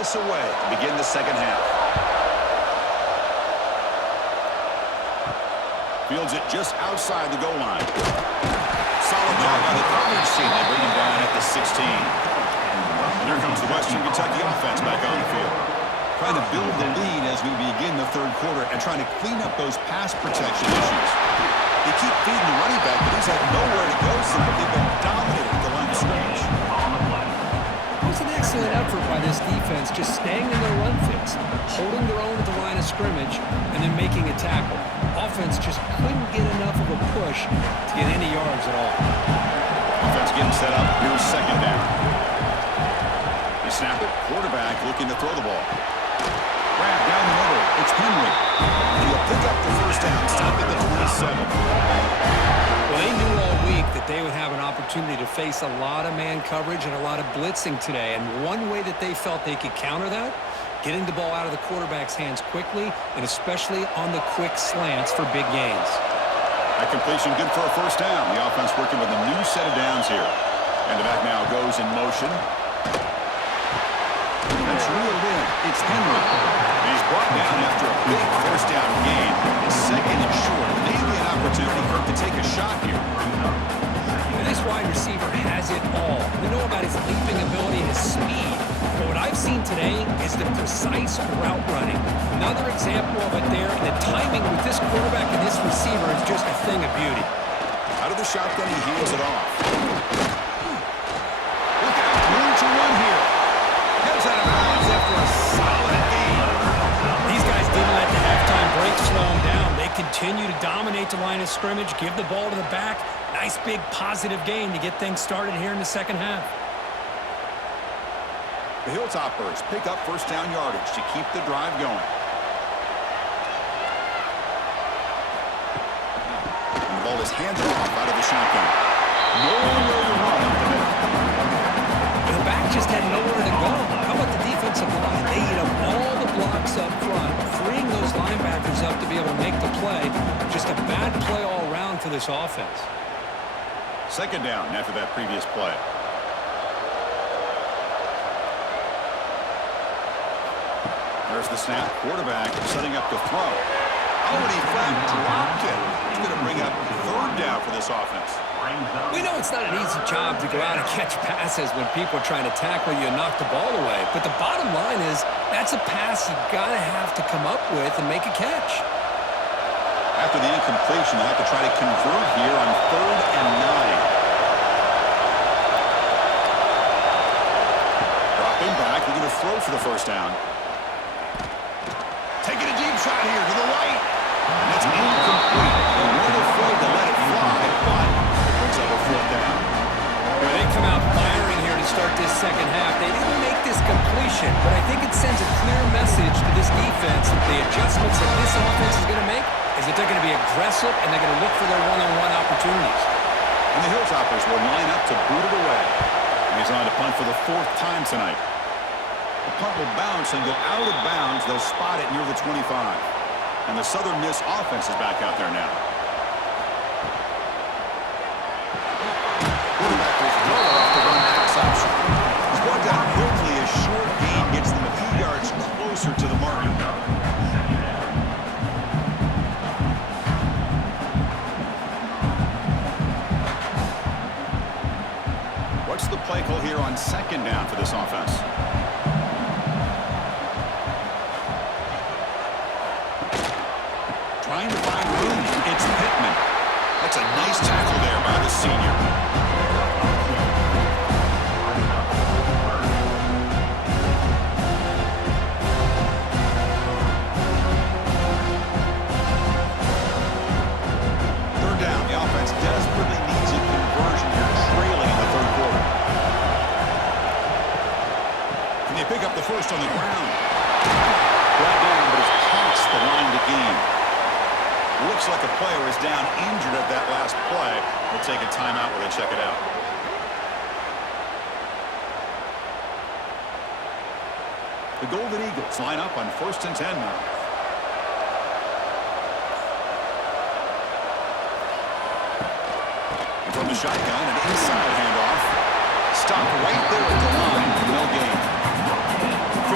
this away to begin the second half. Fields it just outside the goal line. Solid job by the coverage team. They bring him down at the 16. And here comes the Western Kentucky offense back on the field. Trying to build the lead as we begin the third quarter and trying to clean up those pass protection issues. They keep feeding the running back, but he's had nowhere to go, so they've been dominated at the line of scrimmage. It was an excellent effort by this defense, just staying in their run fits, holding their own at the line of scrimmage, and then making a tackle. Offense just couldn't get enough of a push to get any yards at all. Offense getting set up. Here's second down. They snap it. Quarterback looking to throw the ball. Grab down the middle. It's Henry. And he'll pick up the first down. Stop at the 27. Well, they knew all week that they would have an opportunity to face a lot of man coverage and a lot of blitzing today. And one way that they felt they could counter that, getting the ball out of the quarterback's hands quickly, and especially on the quick slants for big gains. That completion good for a first down. The offense working with a new set of downs here. And the back now goes in motion. That's reeled in. It's Henry. And he's brought down after a big first down gain. It's second and short. Maybe an opportunity for him to take a shot here. And this wide receiver has it all. We know about his leaping ability and his speed. But what I've seen today is the precise route running. Another example of it there, and the timing with this quarterback and this receiver is just a thing of beauty. Out of the shotgun, he hands it off. Look out, room to run here. Heads out of bounds after a solid gain. These guys didn't let the halftime break slow them down. They continue to dominate the line of scrimmage, give the ball to the back. Nice big positive gain to get things started here in the second half. The Hilltoppers pick up first down yardage to keep the drive going. And the ball is handed off out of the shotgun. Nowhere to run up the middle. The back just had nowhere to go. How about the defensive line? They eat up all the blocks up front, freeing those linebackers up to be able to make the play. Just a bad play all around for this offense. Second down after that previous play. There's the snap. Quarterback setting up the throw. Oh, and he flat dropped it. He's going to bring up third down for this offense. We know it's not an easy job to go out and catch passes when people are trying to tackle you and knock the ball away. But the bottom line is that's a pass you got to have to come up with and make a catch. After the incompletion, they have to try to convert here on 3rd and 9. Dropping back. We're going to throw for the first down. Taking a deep shot here to the right. And it's incomplete. They weren't afraid to let it fly, but it brings up a 4th down. Well, they come out firing here to start this second half. They didn't make this completion, but I think it sends a clear message to this defense that the adjustments that this offense is going to make is that they're going to be aggressive and they're going to look for their one-on-one opportunities. And the Hilltoppers will line up to boot it away. And he's on to punt for the 4th time tonight. The punt will bounce and go out of bounds. They'll spot it near the 25. And the Southern Miss offense is back out there now. Quarterback will throw it off the run pass option. He's brought down quickly. A short gain gets them a few yards closer to the mark. What's the play call here on second down for this offense? Trying to find room. It's Pittman. That's a nice tackle there by the senior. Third down. The offense desperately needs a conversion here, trailing in the third quarter. And they pick up the first on the ground. Brought down, but it's past the line to gain. Looks like a player is down injured at that last play. We'll take a timeout while they check it out. The Golden Eagles line up on 1st and 10 now. And from the shotgun, an inside handoff. Stopped right there at the line. No gain.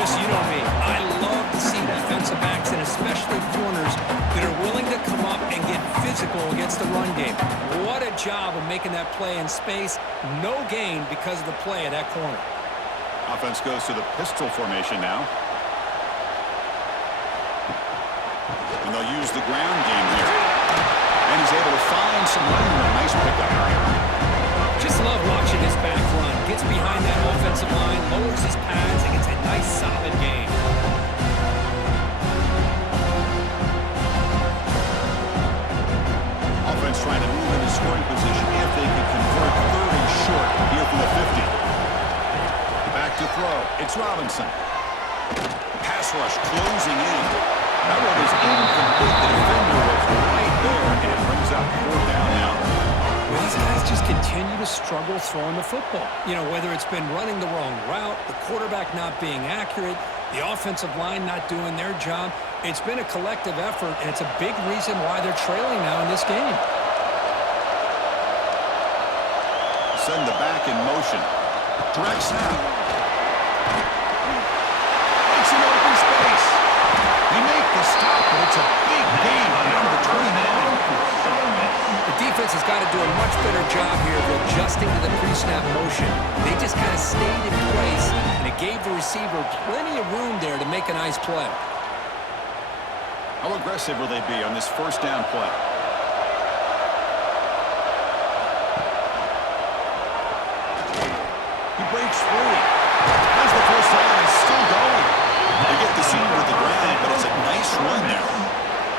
Listen, you know me. I love to see defensive backs, and especially corners, that are willing to come up and get physical against the run game. What a job of making that play in space. No gain because of the play of that corner. Offense goes to the pistol formation now. And they'll use the ground game here. And he's able to find some running room. Nice pickup. Just love watching this back run. Gets behind that offensive line, lowers his pads, and gets a nice solid gain. Offense trying to move into scoring position if they can convert 3rd and short here from the 50. Back to throw. It's Robinson. Pass rush closing in. That one is incomplete. The defender was right there, and it brings up 4th down now. Well, these guys just continue to struggle throwing the football. You know, whether it's been running the wrong route, the quarterback not being accurate, the offensive line not doing their job. It's been a collective effort, and it's a big reason why they're trailing now in this game. Send the back in motion. Direct snap. It's an open space. They make the stop, but it's a big gain down to 29. The defense has got to do a much better job here of adjusting to the pre-snap motion. They just kind of stayed in place, and it gave the receiver plenty of room there to make a nice play. How aggressive will they be on this 1st down play? He breaks free. Has the 1st down and is still going. They get the senior to the ground, but it's a nice run there.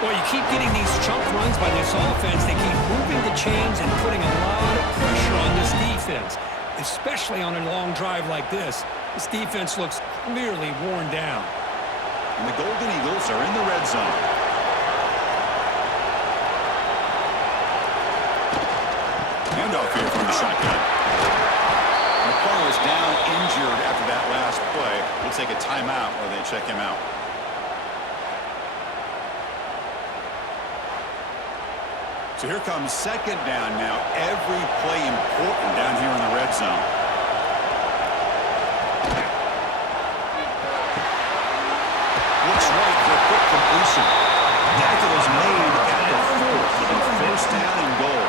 Well, you keep getting these chunk runs by this offense. They keep moving the chains and putting a lot of pressure on this defense, especially on a long drive like this. This defense looks clearly worn down. And the Golden Eagles are in the red zone. Handoff here from the shotgun. And the player is down injured after that last play. We'll take a timeout while they check him out. So here comes 2nd down now. Every play important down here in the red zone. Looks right for a quick completion. Tackle is made at the 4th and 1st down and goal.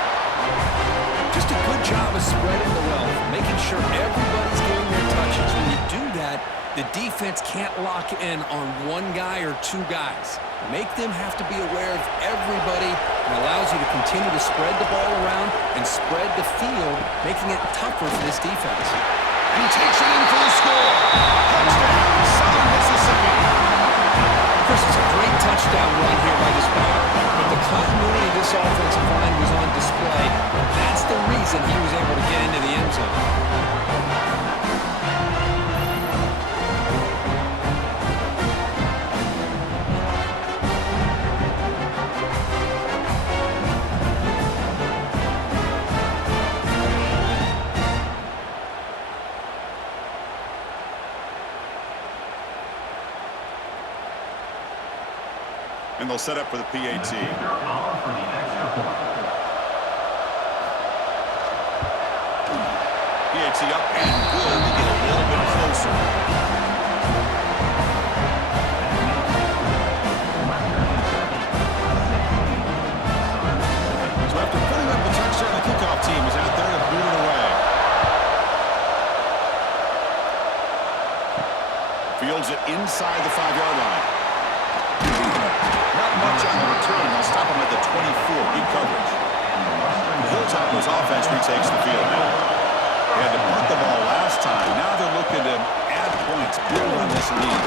Just a good job of spreading the wealth, making sure everybody's getting their touches. When you do that, the defense can't lock in on one guy or 2 guys. Make them have to be aware of everybody, and allows you to continue to spread the ball around and spread the field, making it tougher for this defense. And he takes it in for the score. Touchdown, Southern Mississippi. Chris, it's a great touchdown run here by this back, but the continuity of this offensive line was on display, and that's the reason he was able to get into the end zone. And they'll set up for the PAT. PAT up and good to get a little bit closer. So after putting up the touchdown, the kickoff team is out there to boot it away. Fields it inside the 5-yard line. Not much on the return. They'll stop him at the 24. Good coverage. The Hilltoppers offense retakes the field now. They had to punt the ball last time. Now they're looking to add points, build on this lead.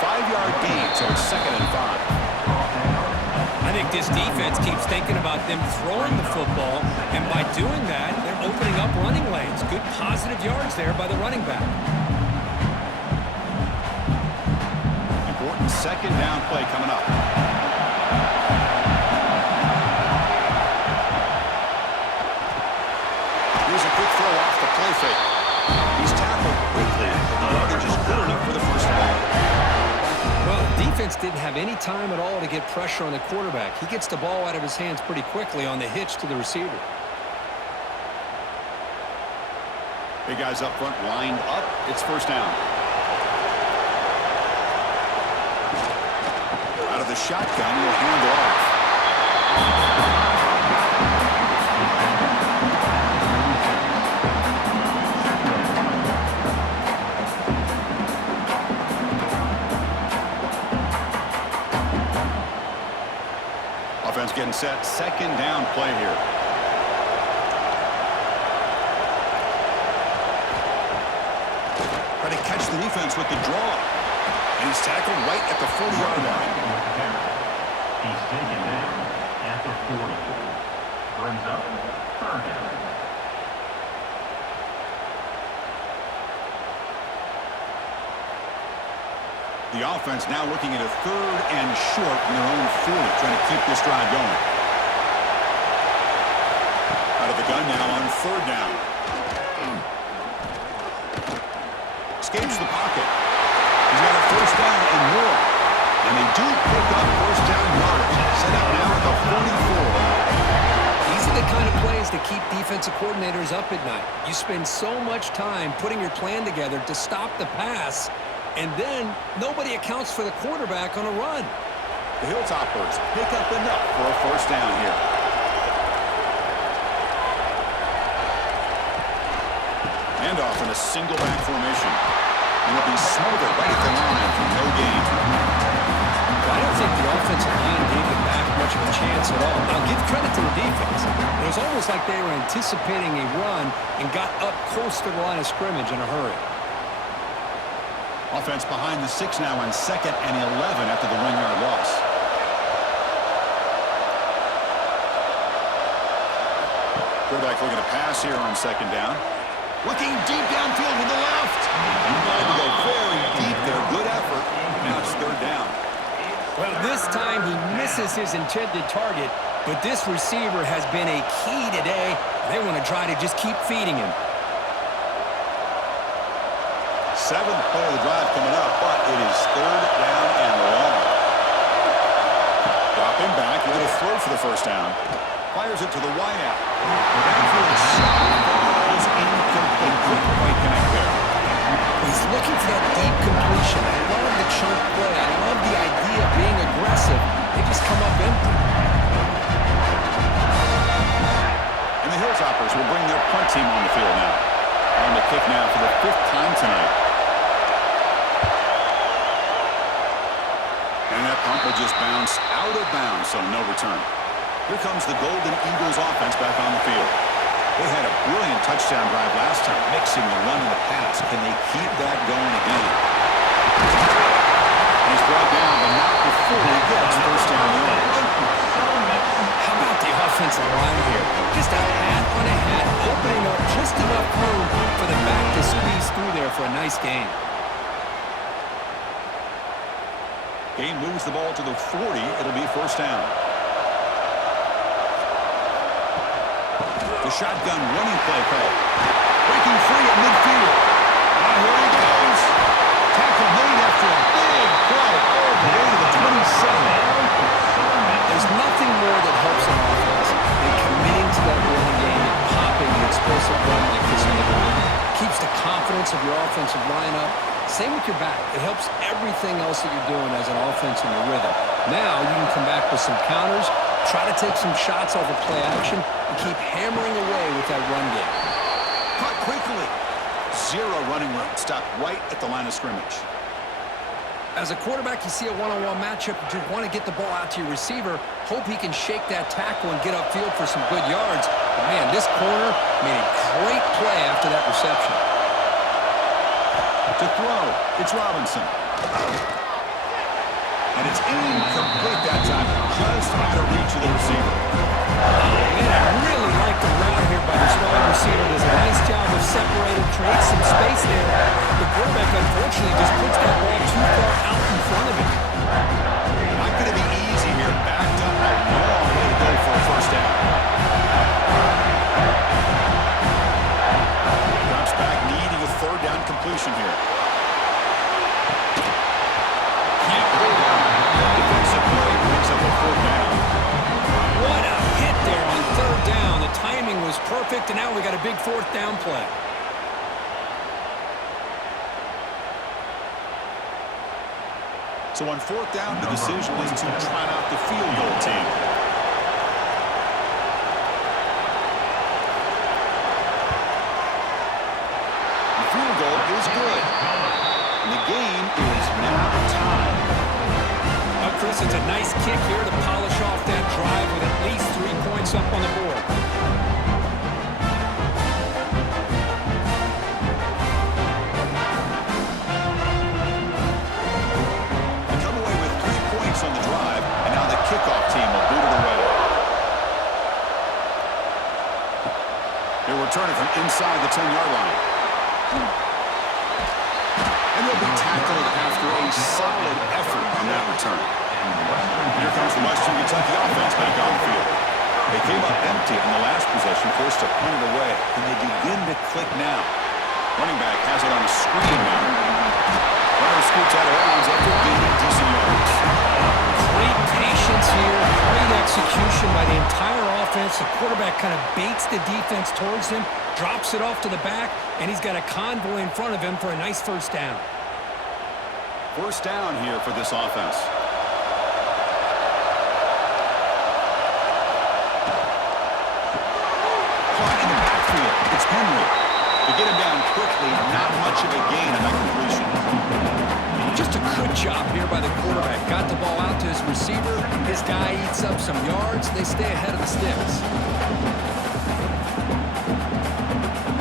5-yard gain, so it's 2nd and 5. I think this defense keeps thinking about them throwing the football, and by doing that, they're opening up running lanes. Good positive yards there by the running back. Important 2nd down play coming up. Here's a quick throw off the play fake. He's tackled quickly, but the yardage is good enough for the 1st down. Well, the defense didn't have any time at all to get pressure on the quarterback. He gets the ball out of his hands pretty quickly on the hitch to the receiver. Big guys up front lined up. It's 1st down. of the shotgun. He'll hand off. Offense getting set. Second down play here. Try to catch the defense with the draw. And he's tackled right at the 40-yard line. He's taken down at the 40. Brings up third down. The offense now looking at a third and short in their own 40, trying to keep this drive going. Out of the gun now on third down. Escapes the pocket. He's got a first down and more. And they do pick up first down yardage. Set up now at the 44. These are the kind of plays that keep defensive coordinators up at night. You spend so much time putting your plan together to stop the pass, and then nobody accounts for the quarterback on a run. The Hilltoppers pick up enough for a first down here. Handoff in a single back formation. And it'll be smothered right at the line for no gain. I don't think the offensive line gave them back much of a chance at all. Now, give credit to the defense. It was almost like they were anticipating a run and got up close to the line of scrimmage in a hurry. Offense behind the 6 now on 2nd and 11 after the 1-yard loss. Quarterback looking to pass here on 2nd down. Looking deep downfield to the left. Tried to go very deep there. Good effort. Now it's 3rd down. Well, this time he misses his intended target, but this receiver has been a key today. They want to try to just keep feeding him. 7th play of the drive coming up, but it is 3rd down and long. Dropping back, a little throw for the first down. Fires it to the wideout. Downfield shot is incomplete. Couldn't quite connect there. He's looking for that deep completion. I love the chunk play. I love the idea of being aggressive. They just come up empty. And the Hilltoppers will bring their punt team on the field now. On the kick now for the 5th time tonight. And that punt will just bounce out of bounds, so no return. Here comes the Golden Eagles offense back on the field. They had a brilliant touchdown drive last time, mixing the run and the pass. Can they keep that going again? And he's brought down, but not before he gets first down yardage. How about the offensive line here? Just a hat on a hat, opening up just enough room for the back to squeeze through there for a nice gain. Game moves the ball to the 40. It'll be first down. The shotgun running play call. Breaking free at midfield. Now here he goes. Tackle made after a big play all the way to the 27. There's nothing more that helps an offense than committing to that running game and popping an explosive run like this on the ground. Keeps the confidence of your offensive lineup. Same with your back. It helps everything else that you're doing as an offense in your rhythm. Now you can come back with some counters, try to take some shots off of play action, and keep hammering away with that run game. Caught quickly. 0 running room. Stopped right at the line of scrimmage. As a quarterback, you see a one-on-one matchup, you want to get the ball out to your receiver, hope he can shake that tackle and get upfield for some good yards. But man, this corner made a great play after that reception. To throw, it's Robinson. And it's incomplete that time. Just out of reach of the receiver. Man, I really like the route here by this wide receiver. Does a nice job of separating, creates some space there. The quarterback, unfortunately, just puts that ball too far out in front of him. Not going to be easy here. Backed up a long way to go for a first down. Drops back, needing a 3rd down completion here. Can't hold on. Defensive play brings up a 4th down. What a hit there on 3rd down. The timing was perfect, and now we got a big 4th down play. So on fourth down, the decision is to try out the field goal team. The field goal is good. And the game is now tied. Well, Chris, it's a nice kick here to polish off that drive with at least 3 points up on the board. They come away with 3 points on the drive, and now the kickoff team will boot it away. They'll return it from inside the 10-yard line. And they'll be tackled after a solid effort on that return. Here comes the Western Kentucky offense back on the field. They came up empty in the last possession, forced to punt it away. Can they begin to click now? Running back has it on a screen now. Runner scoots out of bounds after gaining decent yards. Great patience here, great execution by the entire offense. The quarterback kind of baits the defense towards him, drops it off to the back, and he's got a convoy in front of him for a nice first down. First down here for this offense. Caught in the backfield. It's Henry. To get him down quickly, not much of a gain on that completion. Just a good job here by the quarterback. Got the ball out to his receiver. His guy eats up some yards. They stay ahead of the sticks.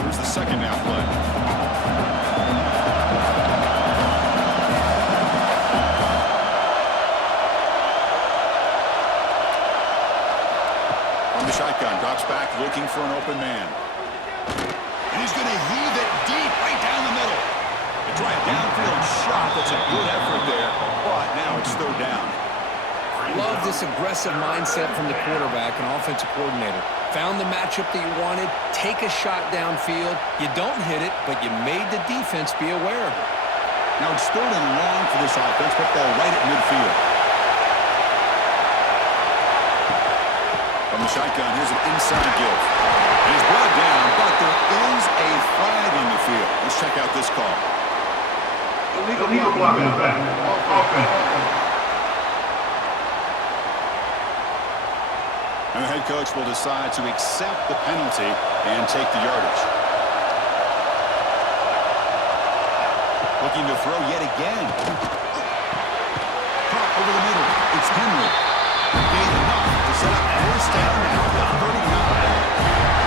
Here's the second down play. On the shotgun, drops back looking for an open man. And he's going to heave it deep right down the middle. A drive downfield shot. That's a good effort there. But now it's third down. Love this aggressive mindset from the quarterback and offensive coordinator. Found the matchup that you wanted. Take a shot downfield. You don't hit it, but you made the defense be aware of it. Now it's third and long for this offense. Football right at midfield. From the shotgun, here's an inside give. He's brought down, but there is a flag on the field. Let's check out this call. Illegal block in the back. Offense. And the head coach will decide to accept the penalty and take the yardage. Looking to throw yet again. Caught over the middle. It's Henry. Gained enough to set up first down now at 39.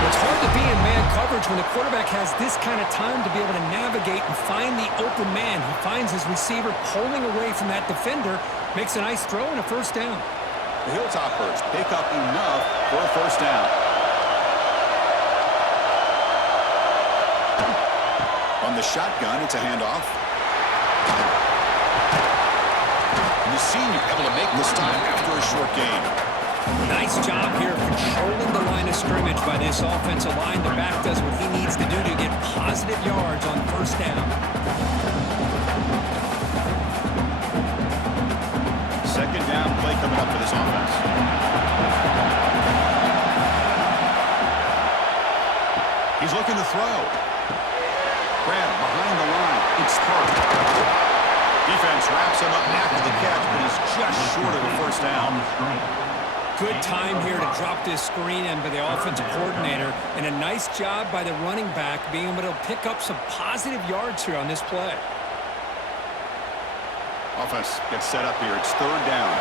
It's hard to be in man coverage when the quarterback has this kind of time to be able to navigate and find the open man. He finds his receiver pulling away from that defender, makes a nice throw and a first down. The Hilltoppers pick up enough for a first down. On the shotgun, it's a handoff. And the senior able to make this time after a short gain. Nice job here controlling the line of scrimmage by this offensive line. The back does what he needs to do to get positive yards on first down. Second down play coming up for this offense. He's looking to throw. Grab behind the line. It's third. Defense wraps him up after the catch, but he's just short of the first down. Good time here to drop this screen in by the offensive coordinator, and a nice job by the running back being able to pick up some positive yards here on this play. Offense gets set up here. It's third down.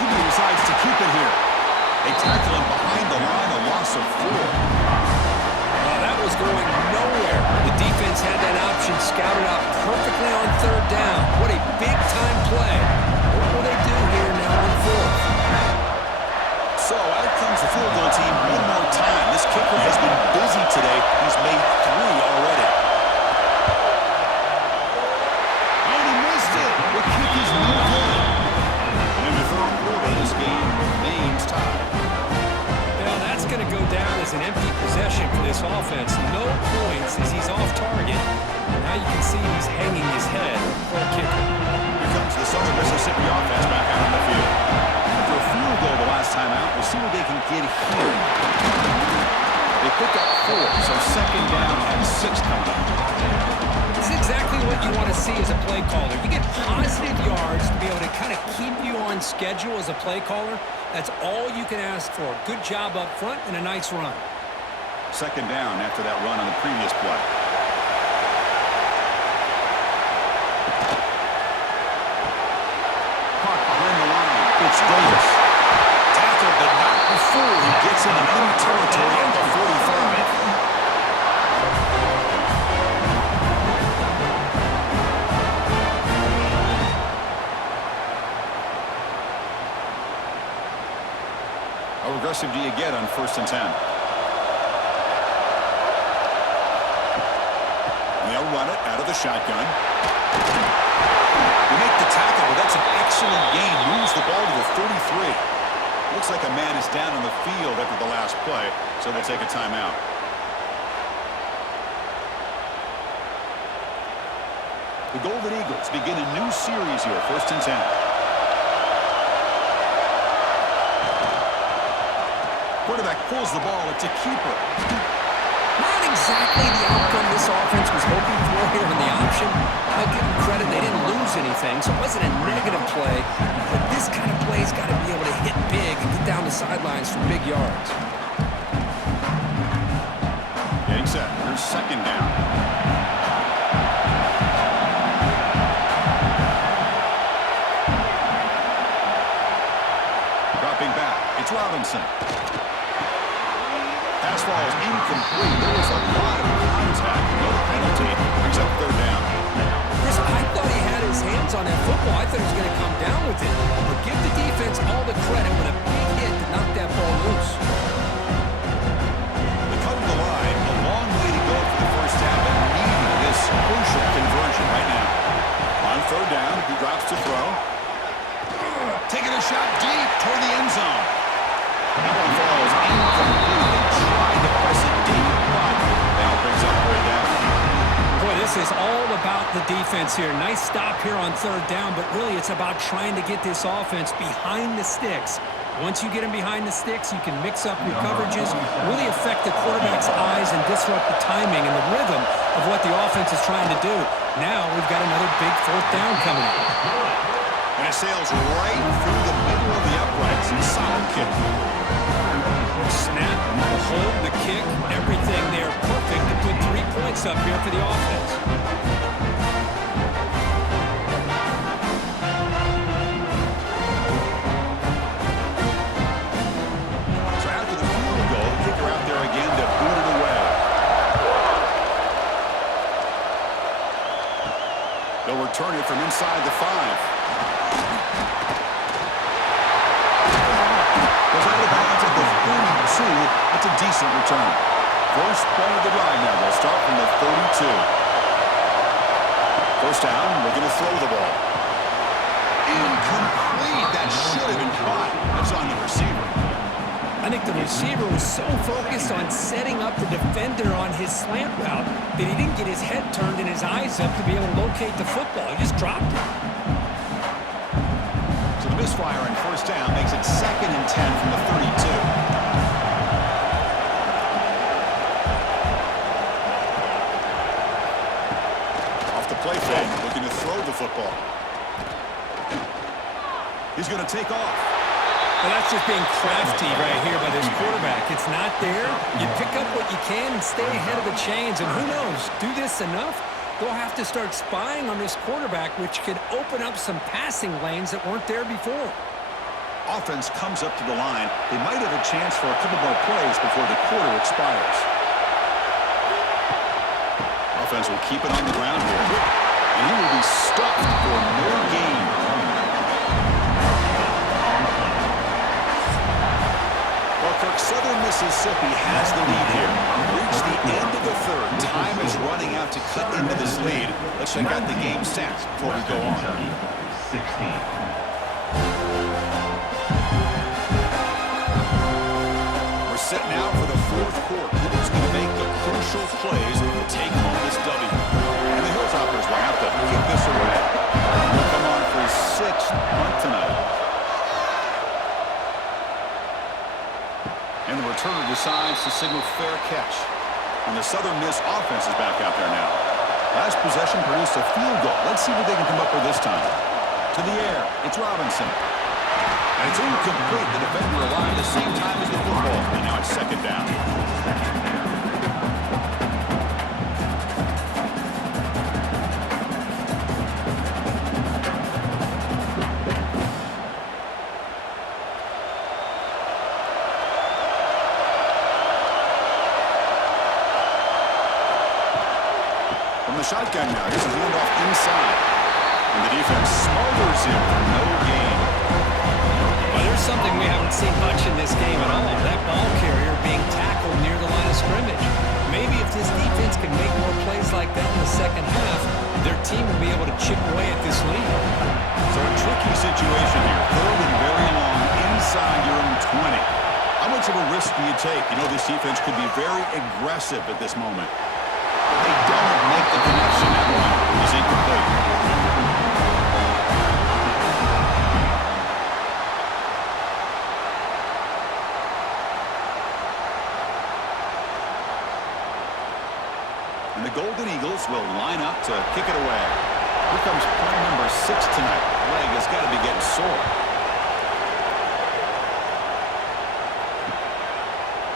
He decides to keep it here. They tackle him behind the line, a loss of 4. That was going nowhere. The defense had that option scouted out perfectly on third down. What a big-time play. What will they do here now on fourth? So out comes the field goal team one more time. This kicker has been busy today. He's made 3 already. And he missed it. The kick is no good. And in the third quarter, this game remains tied. Now that's going to go down as an empty possession for this offense. No points as he's off target. And now you can see he's hanging his head. Poor kicker. Here comes the Southern Mississippi offense back out on the field. After a field goal the last time out, we'll see what they can get here. They pick up 4, so second down and 6 coming up. This as a play caller. You get positive yards to be able to kind of keep you on schedule as a play caller. That's all you can ask for. Good job up front and a nice run. Second down after that run on the previous play. Caught behind the line. It's Davis. Tackled, but not before he gets into enemy territory at the 45. How aggressive do you get on 1st and 10? They'll run it out of the shotgun. They make the tackle, but that's an excellent gain. Moves the ball to the 33. Looks like a man is down on the field after the last play, so they'll take a timeout. The Golden Eagles begin a new series here, 1st and 10. Quarterback pulls the ball. It's a keeper. Not exactly the outcome this offense was hoping for here in the option. I'll give them credit, they didn't lose anything, so it wasn't a negative play. But this kind of play's got to be able to hit big and get down the sidelines for big yards. Getting set. Here's 2nd down. Dropping back. It's Robinson. Pass ball is incomplete. There was a lot of contact. No penalty. Brings up 3rd down. Chris, I thought he had his hands on that football. I thought he was going to come down with it. But give the defense all the credit with a big hit to knock that ball loose. The cut of the line, a long way to go for the 1st half, and needing this crucial conversion right now. On 3rd down, he drops to throw. Taking a shot deep toward the end zone. That one falls incomplete. They tried to press it deep, but now brings up 3rd down. Boy, this is all about the defense here. Nice stop here on 3rd down, but really it's about trying to get this offense behind the sticks. Once you get them behind the sticks, you can mix up your coverages, really affect the quarterback's eyes and disrupt the timing and the rhythm of what the offense is trying to do. Now we've got another big 4th down coming up. And it sails right through the middle of the uprights. Solid kick. Snap, hold, the kick, everything there perfect to put 3 points up here for the offense. So after the field goal, the kicker out there again to boot it away. They'll return it from inside the 5. Goes out of bounds at the 32. That's a decent return. First play of the drive now. They'll start from the 32. 1st down. We're going to throw the ball. Incomplete. That should have been caught. That's on the receiver. I think the receiver was so focused on setting up the defender on his slant route that he didn't get his head turned and his eyes up to be able to locate the football. He just dropped it. So the misfire on 1st down makes it 2nd and 10 from the 32. Off the play fake, looking to throw the football. He's going to take off. Well, that's just being crafty right here by this quarterback. It's not there. You pick up what you can and stay ahead of the chains. And who knows, do this enough, they'll have to start spying on this quarterback, which could open up some passing lanes that weren't there before. Offense comes up to the line. They might have a chance for a couple more plays before the quarter expires. Offense will keep it on the ground here. And he will be stuffed for no gain. Well, Kirk, Southern Mississippi has the lead here. Reach the end of the 3rd. Time is running out to cut into this lead. Let's check out the game stats before we go on. 16. Set now for the 4th quarter. Who's going to make the crucial plays to take home this W? And the Hilltoppers will have to kick this away. They'll come on for his 6th punt tonight. And the returner decides to signal fair catch. And the Southern Miss offense is back out there now. last possession produced a field goal. Let's see what they can come up with this time. To the air, it's Robinson. And it's incomplete. The defender arrived at the same time as the football. And now it's second down. From the shotgun now, here's a handoff inside. And the defense smothers him for no gain. Well, there's something we haven't seen much in this game at all. That ball carrier being tackled near the line of scrimmage. Maybe if this defense can make more plays like that in the second half, their team will be able to chip away at this lead. So a tricky situation here. Third and very long inside your own 20. How much of a risk do you take? You know, this defense could be very aggressive at this moment. But they don't make the connection. That one is incomplete. And the Golden Eagles will line up to kick it away. Here comes play number 6 tonight. The leg has got to be getting sore.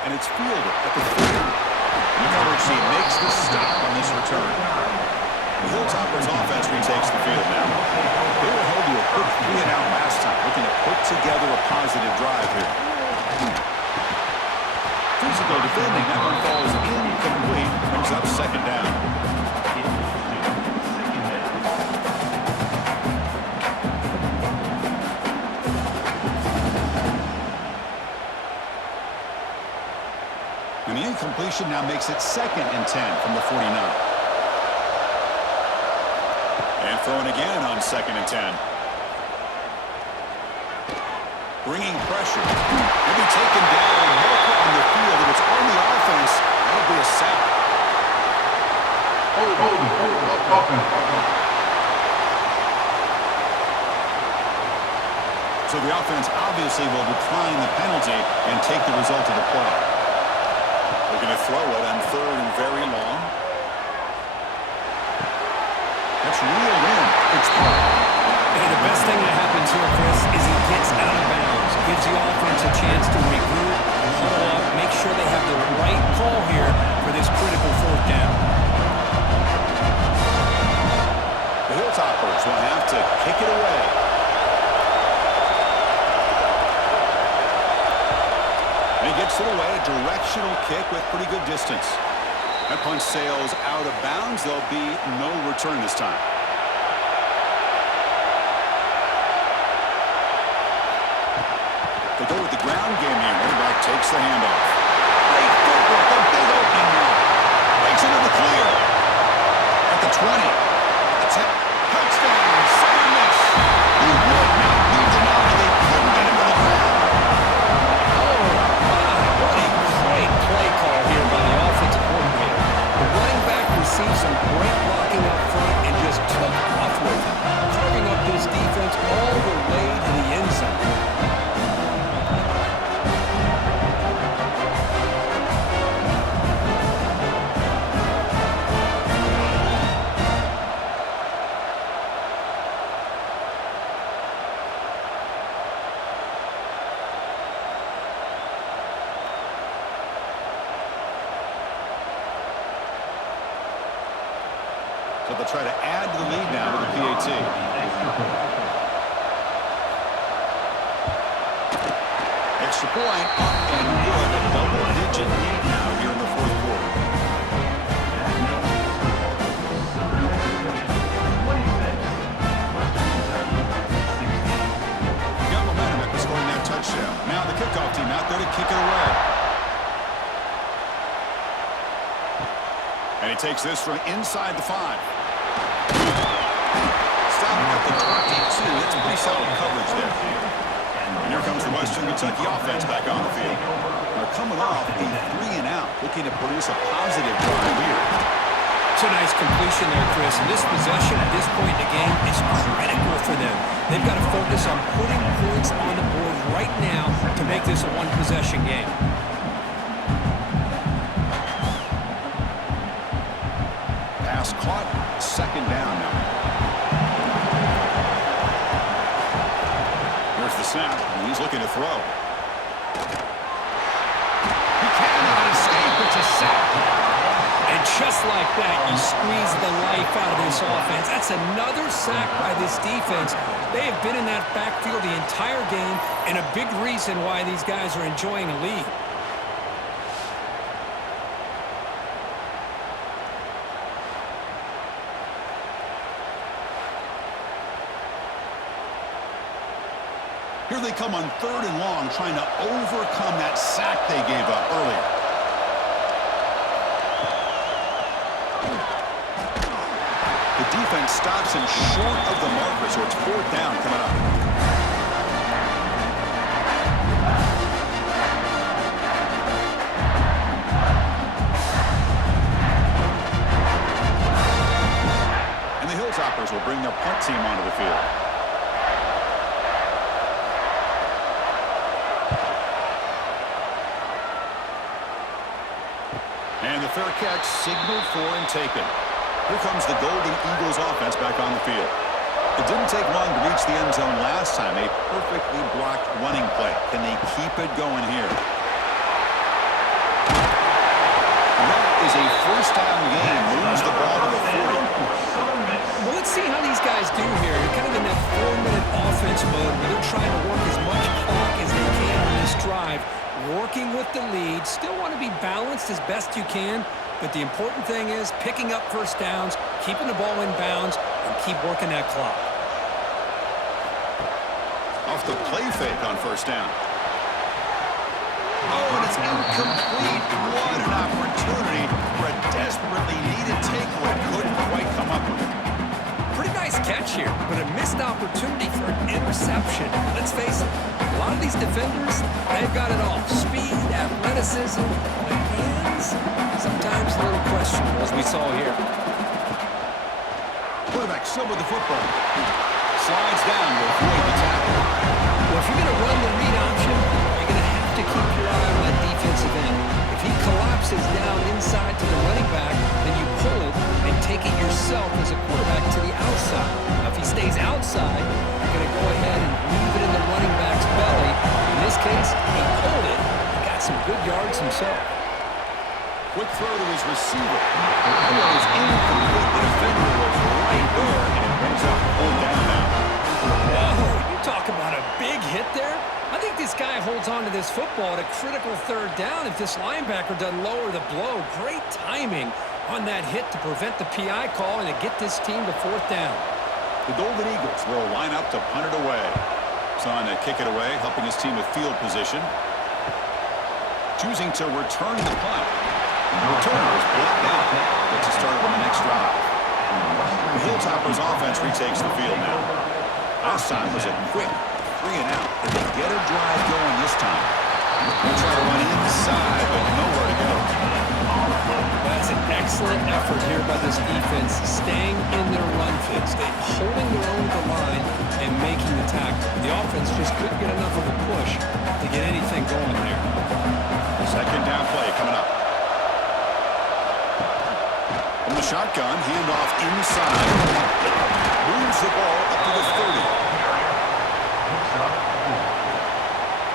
And it's fielded at the 30. The coverage team makes the stop on this return. The Hilltoppers offense retakes the field now. They were held to a quick 3-and-out last time, looking to put together a positive drive here. Physical defending, that one falls incomplete. Comes up second down. And the incompletion now makes it 2nd and 10 from the 49. And throwing again on 2nd and 10. Bringing pressure. Maybe taken down. Walker on the field. If it's on the offense, that'll be a sack. So the offense obviously will decline the penalty and take the result of the play. They're going to throw it on 3rd and very long. That's reeled in. It's caught. And the best thing that happens here, Chris, is he gets out of bounds. Gives the offense a chance to regroup, huddle up, make sure they have the right call here for this critical 4th down. The Hilltoppers will have to kick it away. And he gets it away, a directional kick with pretty good distance. That punch sails out of bounds. There'll be no return this time. They go with the ground game here. Running back takes the handoff. Great footwork, a big opening now. Breaks into the clear. At the 20. At the 10. Touchdown, center miss. He would not be denied. They couldn't get him to the ground. Oh, my. What a great play call here by the offensive coordinator. The running back received some great blocking up front and just took off with it, carving up this defense all the way to the end zone. So they'll try to add to the lead now with the PAT. Extra point, up and good. A double-digit lead now here in the 4th quarter. Got momentum after scoring that touchdown. Now the kickoff team out there to kick it away. And he takes this from inside the 5. Stop at the 22. That's pretty solid coverage there. And here comes the Western Kentucky offense back on the field. They're coming off a 3-and-out, looking to produce a positive drive here. It's a nice completion there, Chris. And this possession at this point in the game is critical for them. They've got to focus on putting points on the board right now to make this a one-possession game. Pass caught It's second down now. Here's the snap, and he's looking to throw. He cannot escape. It's a sack. And just like that, you squeeze the life out of this offense. That's another sack by this defense. They have been in that backfield the entire game, and a big reason why these guys are enjoying a lead. Here they come on third and long, trying to overcome that sack they gave up earlier. The defense stops him short of the marker, so it's fourth down coming up. And the Hilltoppers will bring their punt team onto the field. And the fair catch signaled for and taken. Here comes the Golden Eagles offense back on the field. It didn't take long to reach the end zone last time. A perfectly blocked running play. Can they keep it going here? And that is a first down game. Moves the ball to the 40. Well, let's see how these guys do here. They're kind of in that 4-minute offense mode where they're trying to work as much clock as they can on this drive. Working with the lead. Still want to be balanced as best you can. But the important thing is picking up first downs, keeping the ball in bounds, and keep working that clock. Off the play fake on first down. Oh, and it's incomplete. What an opportunity for a desperately needed takeaway. Couldn't quite come up with it. Pretty nice catch here, but a missed opportunity for an interception. Let's face it, a lot of these defenders, they've got it all. Speed, athleticism, the hands, sometimes a little questionable, as we saw here. Quarterback still with the football. Slides down to avoid the tackle. Well, if you're going to run the read option, you're going to have to keep your eye on that defensive end. If he collapses down inside to the running back, then you pull it and take it yourself as a quarterback to the outside. Now, if he stays outside, you're going to go ahead and leave it in the running back's belly. In this case, he pulled it and got some good yards himself. Quick throw to his receiver. That was incomplete. The defender was right there, and it brings up full down now. Whoa, you talk about a big hit there. I think this guy holds on to this football at a critical third down if this linebacker doesn't lower the blow. Great timing on that hit to prevent the PI call and to get this team to fourth down. The Golden Eagles will line up to punt it away. Son to kick it away, helping his team with field position. Choosing to return the punt. The returner is blocked out. Gets to start on the next drive. The Hilltoppers offense retakes the field now. Last time was a quick 3 and out. Did they get a drive going this time? They'll try to run inside, but nowhere to go. That's an excellent effort here by this defense, staying in their run fits, holding their own to the line and making the tackle. The offense just couldn't get enough of a push to get anything going there. Second down play coming up. From the shotgun, handoff inside. Moves the ball up to the 30.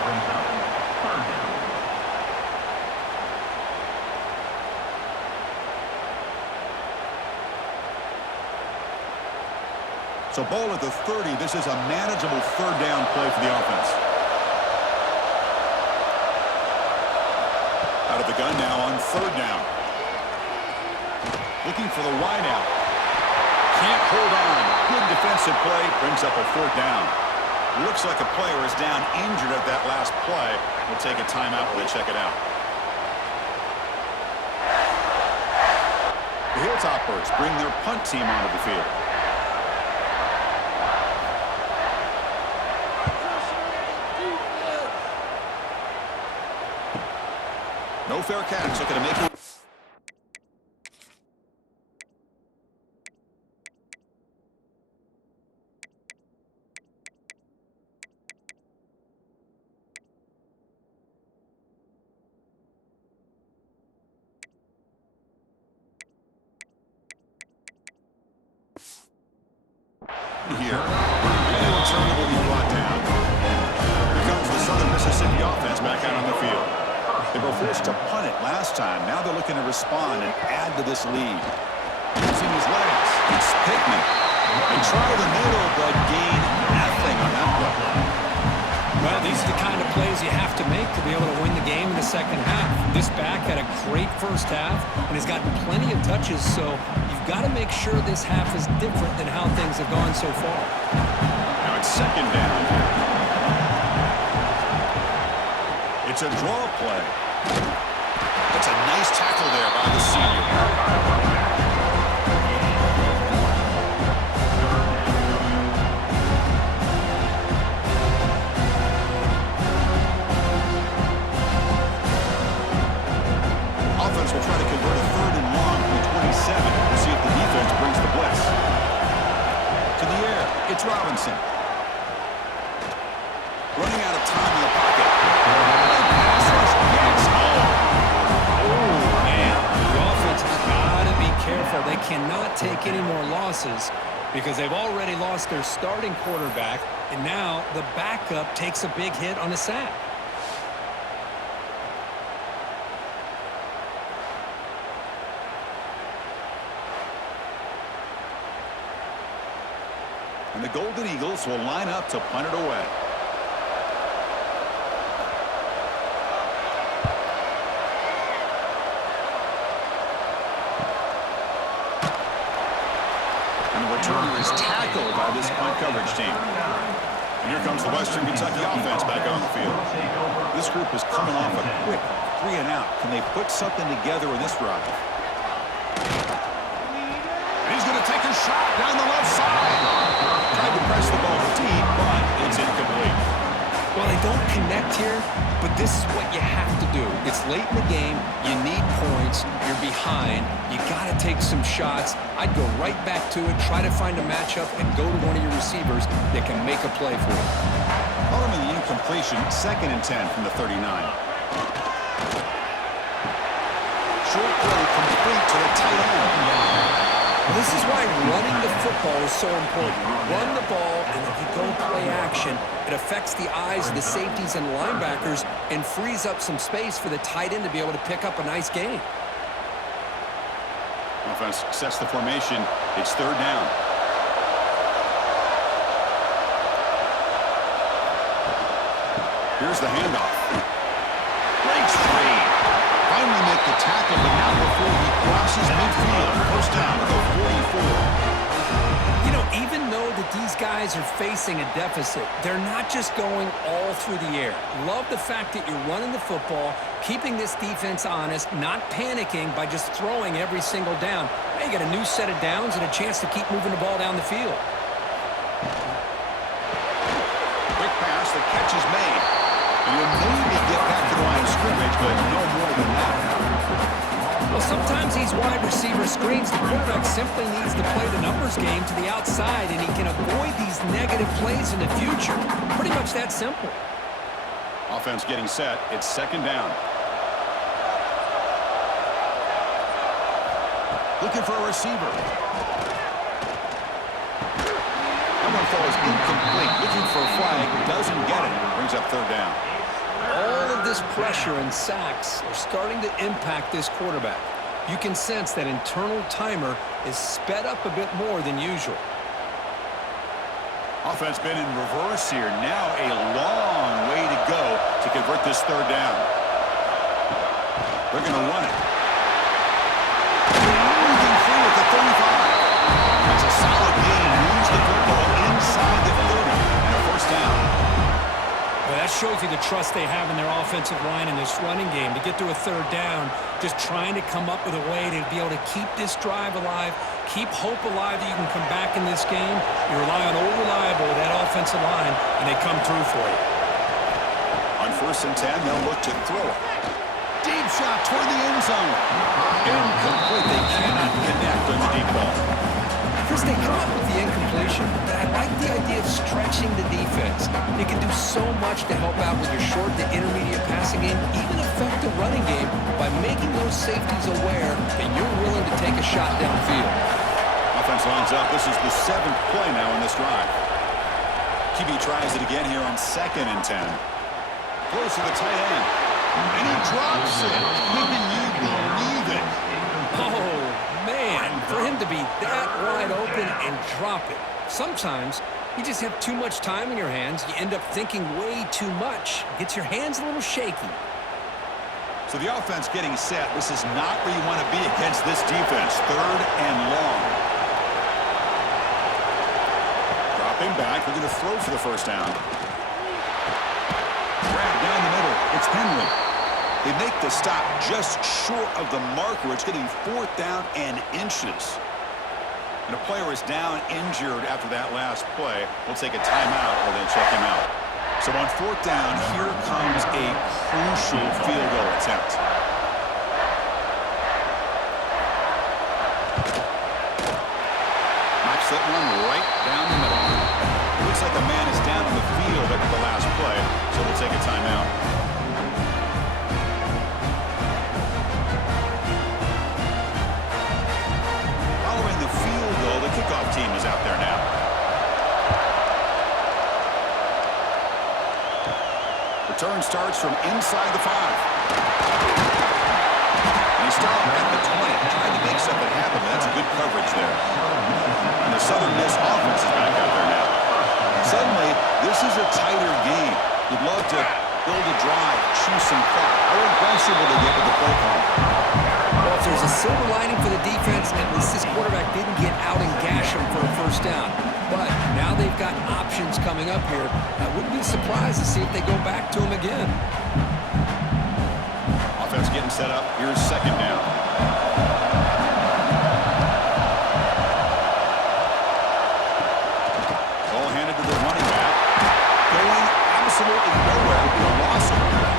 Brings up third down. So ball at the 30. This is a manageable third down play for the offense. Out of the gun now on third down. Looking for the wide out. Can't hold on. Good defensive play. Brings up a fourth down. Looks like a player is down injured at that last play. We'll take a timeout while they check it out. The Hilltoppers bring their punt team onto the field. No fair catch. Looking to make it. here. And they will turn it will be brought down. Here comes the Southern Mississippi offense back out on the field. They were forced to punt it last time. Now they're looking to respond and add to this lead. Using his legs, it's Pittman. They try the middle, but gain nothing on that play. Well, these are the kind of plays you have to make to be able to win the game in the second half. This back had a great first half and has gotten plenty of touches, so you've got to make sure this half is different than how things have gone so far. Now it's second down here. It's a draw play. It's a nice tackle there by the senior. Offense will try to convert a third and long from the 27. We'll see if the defense brings the blitz. To the air, it's Robinson. Running out of time in the pocket. Oh, man. The offense has got to be careful. They cannot take any more losses because they've already lost their starting quarterback, and now the backup takes a big hit on a sack. And the Golden Eagles will line up to punt it away. And the returner is tackled by this punt coverage team. And here comes the Western Kentucky offense back on the field. This group is coming off a quick 3 and out. Can they put something together in this drive? And he's going to take a shot down the left side. Tried to press the ball deep, but it's incomplete. Well, they don't connect here, but this is what you have to do. It's late in the game. You need points. You're behind. You got to take some shots. I'd go right back to it, try to find a matchup, and go to one of your receivers that can make a play for you. Caught him in the incompletion, 2nd and 10 from the 39. Short play complete to the tight end. This is why running the football is so important. Run the ball, and if you go play action, it affects the eyes of the safeties and linebackers and frees up some space for the tight end to be able to pick up a nice gain. Offense sets the formation. It's 3rd down. Here's the handoff. Breaks free. Finally make the tackle, but not before he crosses midfield. First down at the 44. You know, even though that these guys are facing a deficit, they're not just going all through the air. Love the fact that you're running the football, keeping this defense honest, not panicking by just throwing every single down. Now you got a new set of downs and a chance to keep moving the ball down the field. Quick pass, the catch is made. You'll maybe get back to the line of scrimmage, but no more than that. Well, sometimes these wide receiver screens, the quarterback simply needs to play the numbers game to the outside, and he can avoid these negative plays in the future. Pretty much that simple. Offense getting set. It's 2nd down. Looking for a receiver. That one falls incomplete. Looking for a flag. Doesn't get it. Brings up 3rd down. All of this pressure and sacks are starting to impact this quarterback. You can sense that internal timer is sped up a bit more than usual. Offense been in reverse here. Now a long way to go to convert this 3rd down. They're going to run it. Moving through at the 35. That's a solid gain. Moves the football inside the 30. And a 1st down. Well, that shows you the trust they have in their offensive line in this running game. To get to a 3rd down, just trying to come up with a way to be able to keep this drive alive, keep hope alive that you can come back in this game. You rely on old reliable, that offensive line, and they come through for you. On 1st and 10, they'll look to throw it. Deep shot toward the end zone. Incomplete. They cannot connect on the deep ball. Chris, they come up with the incompletion, but I like the idea of stretching the defense. You can do so much to help out with your short to intermediate passing game, even affect the running game by making those safeties aware that you're willing to take a shot downfield. Offense lines up. This is the 7th play now in this drive. QB tries it again here on 2nd and 10. Throws to the tight end. And he drops it. Can you believe it? Oh, man, for him to be that wide open and drop it. Sometimes you just have too much time in your hands. You end up thinking way too much. Gets your hands a little shaky. So the offense getting set. This is not where you want to be against this defense. 3rd and long. Dropping back. We're going to throw for the first down. Grab down the middle. It's Henry. They make the stop just short of the marker. It's getting 4th down and inches. And a player is down injured after that last play. We'll take a timeout or then check him out. So on 4th down, here comes a crucial field goal attempt. Knocks that one right down the middle. Looks like a man is down in the field after the last play, so we'll take a timeout. Following the field goal, the kickoff team is out there now. Return starts from inside the 5. And he started at the 20, trying to make something happen. That's a good coverage there. And the Southern Miss offense is back out there now. Suddenly, this is a tighter game. You'd love to build a drive, choose some clock. How aggressive will they get with the play call? Well, if there's a silver lining for the defense, at least this quarterback didn't get out and gash him for a first down. But now they've got options coming up here. I wouldn't be surprised to see if they go back to him again. Offense getting set up. Here's 2nd down. Ball handed to the running back. Going absolutely nowhere with a loss over that.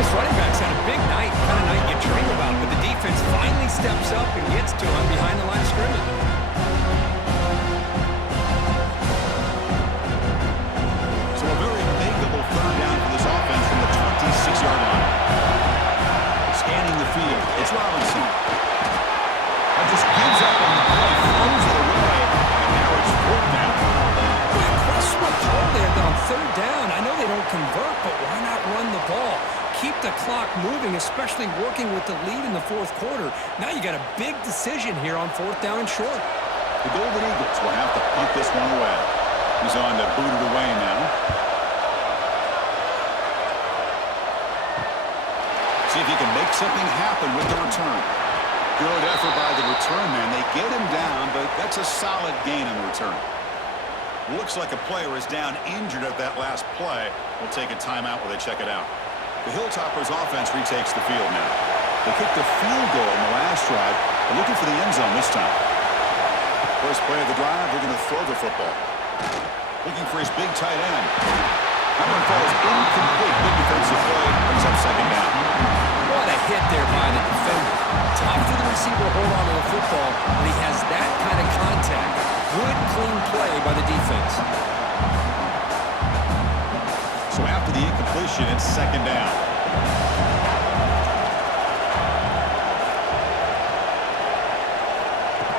This running back's had a big night, kind of night you dream about, but the defense finally steps up and gets to him behind the line of scrimmage. So a very makeable 3rd down for this offense from the 26-yard line. Scanning the field. It's Robinson. That just gives up on the play, throws it away, and now it's 4th down. Quick questionable call there on 3rd down. I know they don't convert, but why not run the ball? Keep the clock moving, especially working with the lead in the 4th quarter. Now you got a big decision here on 4th down and short. The Golden Eagles will have to punt this one away. He's on to boot it away now. See if he can make something happen with the return. Good effort by the return man. They get him down, but that's a solid gain in the return. Looks like a player is down injured at that last play. We'll take a timeout while they check it out. The Hilltoppers offense retakes the field now. They kicked a field goal in the last drive. They're looking for the end zone this time. First play of the drive, they're going to throw the football. Looking for his big tight end. That one falls incomplete. Big defensive play. Brings up 2nd down. What a hit there by the defender. Tough for the receiver to hold on to the football when he has that kind of contact. Good, clean play by the defense. So after the incompletion, it's 2nd down.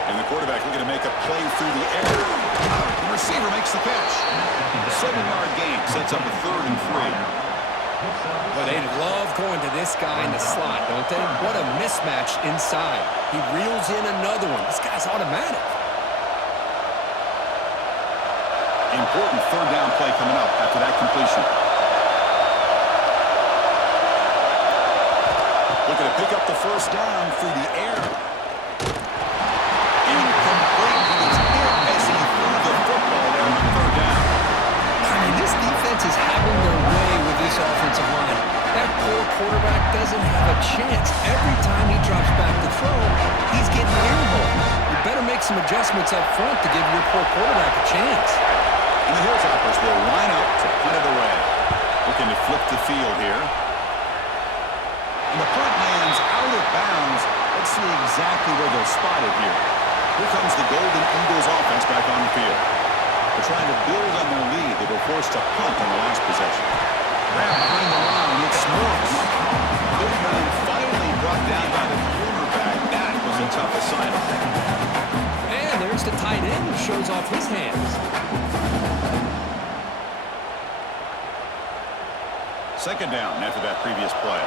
And the quarterback looking to make a play through the air. The receiver makes the catch. A 7-yard gain sets up a 3rd and 3. Well, they love going to this guy in the slot, don't they? What a mismatch inside. He reels in another one. This guy's automatic. Important 3rd down play coming up after that completion. Looking to pick up the first down through the air. Incomplete. He was hit as he threw the football there on 3rd down. I mean, this defense is having their way with this offensive line. That poor quarterback doesn't have a chance. Every time he drops back to throw, he's getting airborne. You better make some adjustments up front to give your poor quarterback a chance. And the Hilltoppers will line up to punt it away. Looking to flip the field here. And the punt lands out of bounds. Let's see exactly where they'll spot it here. Here comes the Golden Eagles offense back on the field. They're trying to build on their lead. They were forced to punt on the last possession. Grab behind the line. It's Morris. Big man finally brought down by the cornerback. That was a tough assignment. First, a tight end shows off his hands. Second down after that previous play.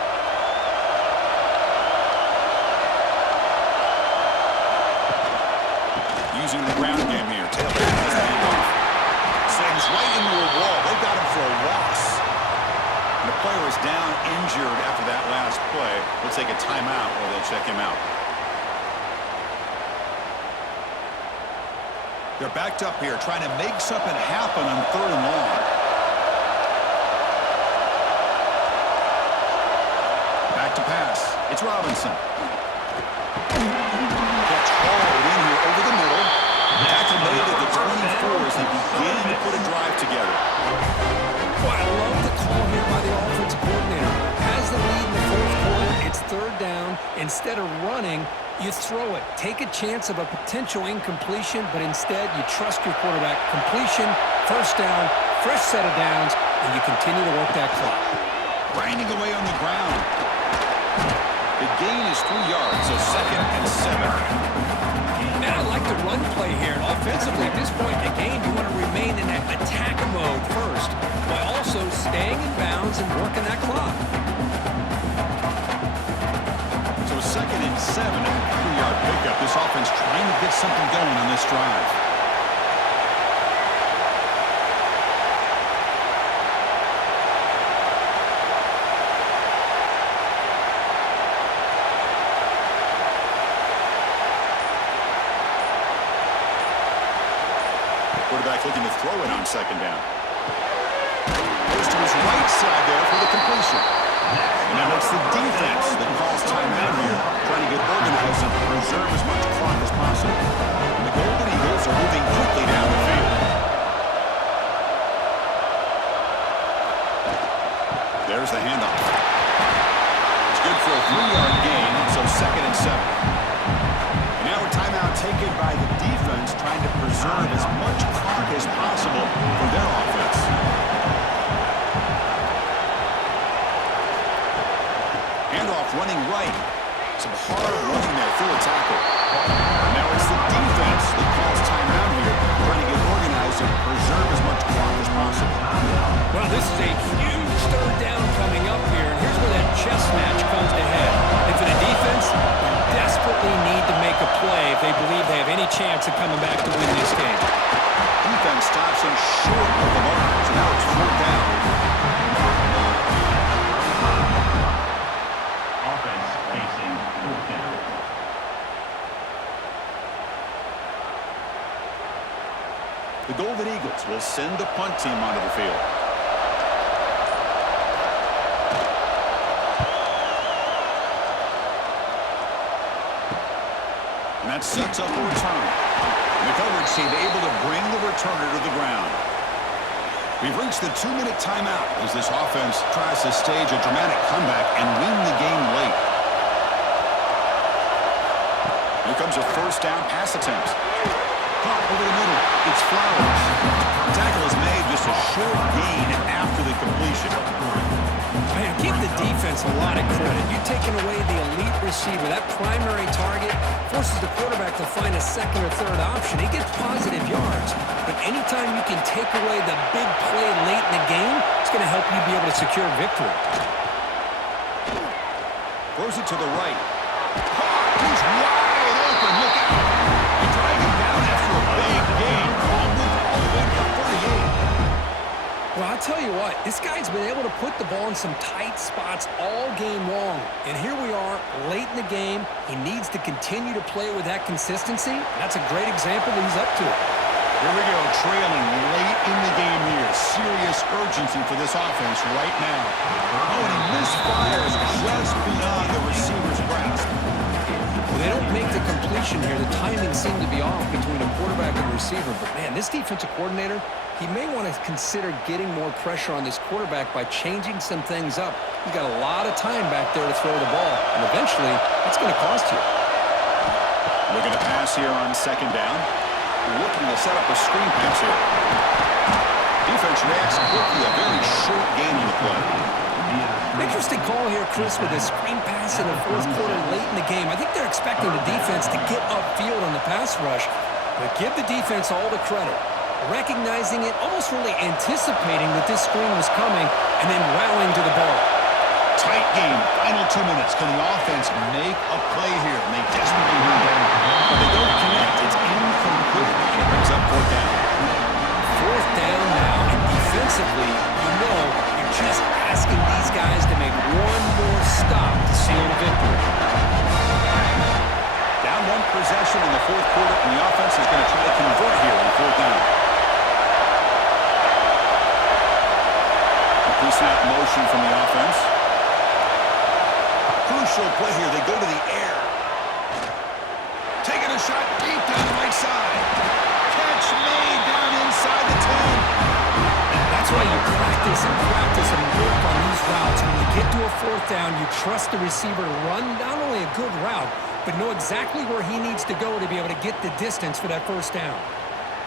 Using the ground game here. Taylor has the handoff. Sends right into a wall. They got him for a loss. And the player is down injured after that last play. We'll take a timeout or they'll check him out. They're backed up here trying to make something happen on 3rd and long. Back to pass. It's Robinson. Gets hauled in here over the middle. Tackle made at the 24 as they begin to put a drive together. Boy, I love the call here by the offensive coordinator. Has the lead in the 4th quarter. It's 3rd down. Instead of running, you throw it. Take a chance of a potential incompletion, but instead you trust your quarterback. Completion, 1st down, fresh set of downs, and you continue to work that clock. Grinding away on the ground. The gain is 3 yards, so 2nd and 7. Man, I like the run play here. Offensively, at this point in the game, you want to remain in that attack mode first, while also staying in bounds and working that clock. So 2nd and 7 and a 3-yard pickup. This offense trying to get something going on this drive. Quarterback looking to throw it on 2nd down. Goes to his right side there for the completion. And now it's the defense that calls timeout here, trying to get organized and preserve as much clock as possible. And the Golden Eagles are moving quickly down the field. There's the handoff. It's good for a 3-yard gain, so 2nd and 7. And now a timeout taken by the defense, trying to preserve as much clock as possible for their offense. Handoff running right. Some hard running there through a tackle. And now it's the defense that calls timeout here, trying to get organized and preserve as much clock as possible. Well, this is a huge 3rd down coming up here. And here's where that chess match comes to head. And for the defense, they desperately need to make a play if they believe they have any chance of coming back to win this game. Defense stops him short of the mark, so now it's 4th down. Offense facing 4th down. The Golden Eagles will send the punt team onto the field. And that sets up a return. The coverage team able to bring the returner to the ground. We've reached the 2-minute timeout as this offense tries to stage a dramatic comeback and win the game late. Here comes a 1st down pass attempt. Caught over the middle. It's Flowers. The tackle is made just a short gain after the completion. Man, give the defense a lot of credit. You've taken away the elite receiver. That primary target forces the quarterback to find a 2nd or 3rd option. He gets positive yards. But anytime you can take away the big play late in the game, it's going to help you be able to secure victory. Throws it to the right. He's wide open. Look out. They drag him down after a big gain. All the way to 38. Well, I'll tell you what, this guy's been able to put the ball in some tight spots all game long. And here we are, late in the game. He needs to continue to play with that consistency. That's a great example that he's up to it. Here we go, trailing late in the game here. Serious urgency for this offense right now. Oh, and he misfires just beyond the receiver's grasp. Well, they don't make the completion here. The timing seemed to be off between a quarterback and a receiver. But, man, this defensive coordinator, he may want to consider getting more pressure on this quarterback by changing some things up. He's got a lot of time back there to throw the ball, and eventually that's going to cost you. Looking to pass here on 2nd down. Looking to set up a screen pass here. Defense reacts quickly, a very short gain on the play. Interesting call here, Chris, with a screen pass in the 4th quarter late in the game. I think they're expecting the defense to get upfield on the pass rush. But give the defense all the credit, recognizing it, almost really anticipating that this screen was coming, and then rallying to the ball. Tight game. Final 2 minutes. Can the offense make a play here? And they desperately need it. But they don't connect. It's incomplete. It brings up fourth down. Fourth down now, and defensively, you're just asking these guys to make one more stop to seal the victory. Down one possession in the fourth quarter, and the offense is going to try to convert here on fourth down. A pre-snap motion from the offense. Crucial play here. They go to the air. Taking a shot deep down the right side. Catch made down inside the 10. That's why you practice and work on these routes. When you get to a fourth down, you trust the receiver to run not only a good route, but know exactly where he needs to go to be able to get the distance for that first down.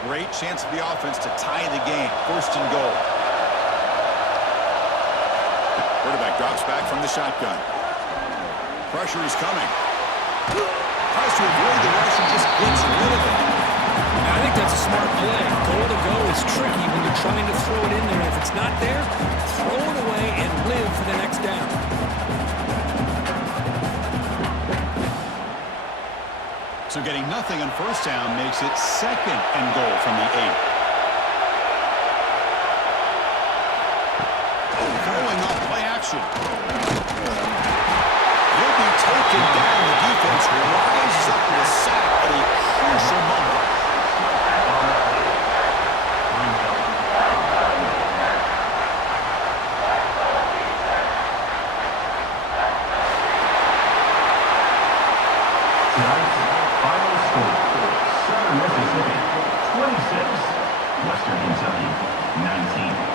Great chance for the offense to tie the game. First and goal. Quarterback drops back from the shotgun. Pressure is coming. Tries to avoid the rush and just gets rid of it. I think that's a smart play. Goal to go is tricky when you're trying to throw it in there. If it's not there, throw it away and live for the next down. So getting nothing on first down makes it second and goal from the 8. Throwing off play action. He'll be taken down. The defense rises up with a sack at a crucial moment. Final score, Southern Mississippi 26, Western Kentucky 19.